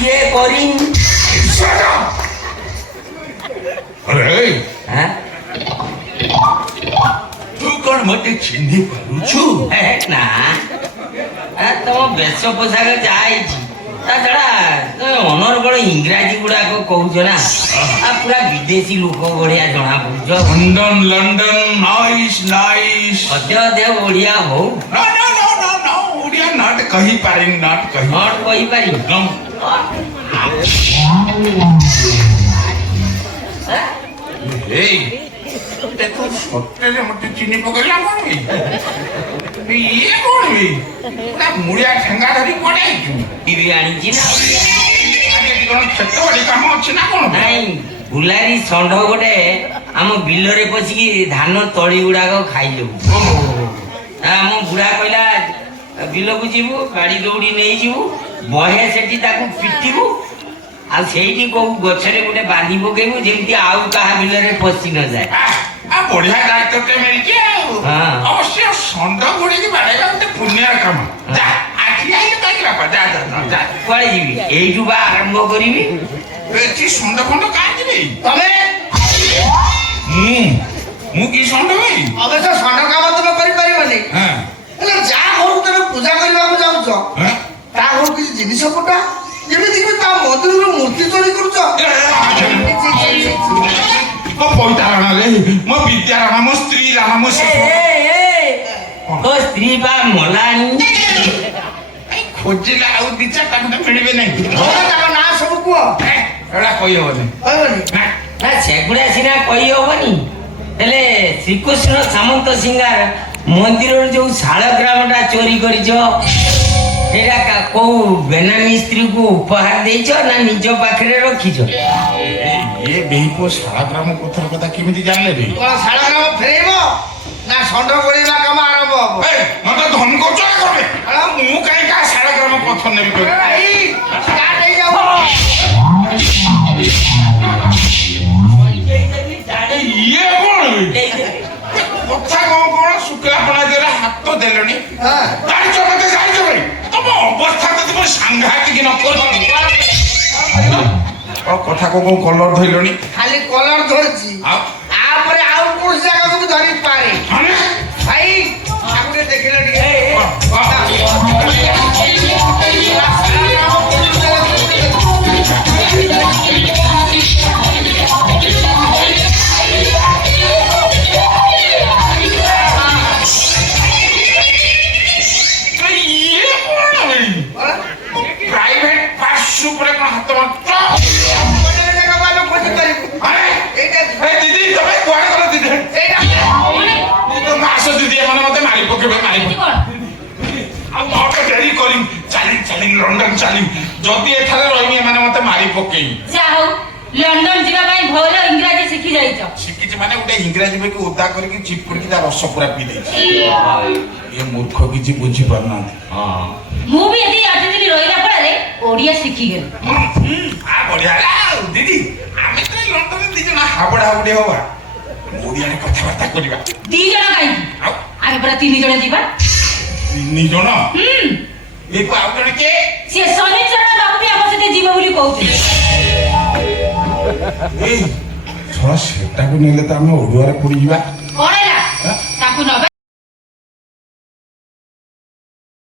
କିଏ କରିନି अरे हाँ? तू कौन मते चिन्ह पारुछु ना तुम बेश पोशाक जाई ता छड़ा अनर्गल इंग्राजी गुड़ाक कहूच ना पूरा विदेशी लोक बढ़िया जना पड़ुछ लंडन लंडन नाइस नाइस अद्य दे बढ़िया हो ना ना ना ना ना ओडिया नाट कही पारिन नाट कही नट कही पारी गम ए देखो सत्ते मते चिन्ह पकड़ला कोन ये कोन बे ना मुड़िया ठेंगा धरी कोडे टीवी आनी छी ना आगे कोन छत्तो वाली काम अछि ना कोन नहीं गुलारी षंढ गोटे आम बिलरे पसिकी धान तଳି गुड़ाक खाइलु आम बुढ़ा कहला बिल को जीवु गाड़ी दौड़ी नहीं जीवु बहे सेठी ताकू पिटिबु आ सेठी को गछरे गोटे बांधी पकेबु जेमती आउ कहा बिलरे पसी न जाए आ बढ़िया दायित्व ते मिल के हाँ। अवश्य षंढ गुड़ी की बाड़ेगा ते पुण्य काम जा आखि आई काई बापा जा जा जा कुआड़े जीवी एइठु बा आरंभ करिवि बेची षंढ खंड काई दिबे तमे मु की षंढ भाई अबे षंढ काम तमे करि परिबनी हां એટલે ଯା ଘରକୁ ତମେ ପୂଜା କରିବାକୁ ଯାଉଛ हां ତା ଘରକୁ କିଛି ଜିନିଷ ପଠା ଯେମିତି କି ତା ମନ୍ଦିରରୁ ମୂର୍ତ୍ତି ଚୋରି କରୁଛ ମୋ ପଇତା ରାଣା ରେ ମୋ ବିଦ୍ୟା ରାଣା ମୋ ସ୍ତ୍ରୀ ରାଣା ମୋ ओ स्त्री बा मलानी खोजिला ଆଉ ଦି ଚାରଟା ଖଣ୍ଡେ ମିଳିବେ ନାହିଁ ତାଙ୍କ ନାଁ ସବୁ କୁହ ଏଟା କହି ହବନି କହିବନି ନା ସେଗୁଡା ସିନା କହି ହବନି ହେଲେ ଶ୍ରୀକୃଷ୍ଣ ସାମନ୍ତ ସିଙ୍ଗାର ମନ୍ଦିରର ଯୋଉ ଶାଳ ଗ୍ରାମଟା ଚୋରି କରିଛ ସେଇଟା କୋଉ ବେନାମୀ ସ୍ତ୍ରୀକୁ ଉପହାର ଦେଇଛ ନା ନିଜ ପାଖରେ ରଖିଛ ଏ ବେହିପୋ ଶାଳା ଗ୍ରାମ କଥା କେମିତି ଜାଣିଲେ ବେ କଣ ଶାଳ ଗ୍ରାମ ଫେରେଇବ ନା ଷଣ୍ଢ ଗୋଳେଇବା କାମ ଆରମ୍ଭ ହବ ମତେ ଧନ କରୁଛ କରିବେ ମୁଁ କାହିଁ କାହା ଶାଳା ଗ୍ରାମ ପଥ ନେବି କହିବି ଏଇ ଷ୍ଟାର୍ଟ ହେଇଯାଉ ଇଏ କଣ କଥା କଣ ଶୁଖିଲା ପଣା ଦେଲେ ହାତ ଦେଲେଣି ଜାଣିଛ ମତେ ଜାଣିଛ ଭାଇ ତମ ଅବସ୍ଥା ତ ତୁମ ସାଂଘାତିକ ନ କରୁଛି କଥା କଣ କଲର ଧଇଲଣି ଖାଲି କଲର ଧରିଛି ଆଉ ଆପରେ ଆଉ କୌଣସି ଜାଗାକୁ ଧରି ପାରେ ଭାଇ ତାକୁ ଟିକେ ଦେଖିଲେ प्राइवेट पास सुपर को हाथ मत दीदी तमे कोड कर दीदी तो मास दीदी माने मते मारी पकेबे मारी आ मत डेरी करी चली लंदन चली जदी एठारे रहिमी माने मते मारी पकेई जा हो लंदन जीवा भाई भल इंग्रजी शिखि जाइछ शिखिच माने उडे इंग्रजी में के उदा करके चिपड़ी दा रस पूरा पी दे ये मूर्ख किछि बुझी परना हां मु भी यदि 8 दिन रहिला पड़े ओडिया शिखि गेल आ बढ़िया दीदी आमे तो लंदन दी जना हाबडा हाबडी होवा ओडिया ने कथा बार्ता करिबा दी जण काई आमे पर 3 जण जीवा 3 जण ए को आउ जण के से शनिचर बाबू भी हम सते जीव बोली कहउते ए थोड़ा सेटा को नेले त हम ओडुआ रे पड़ी जीवा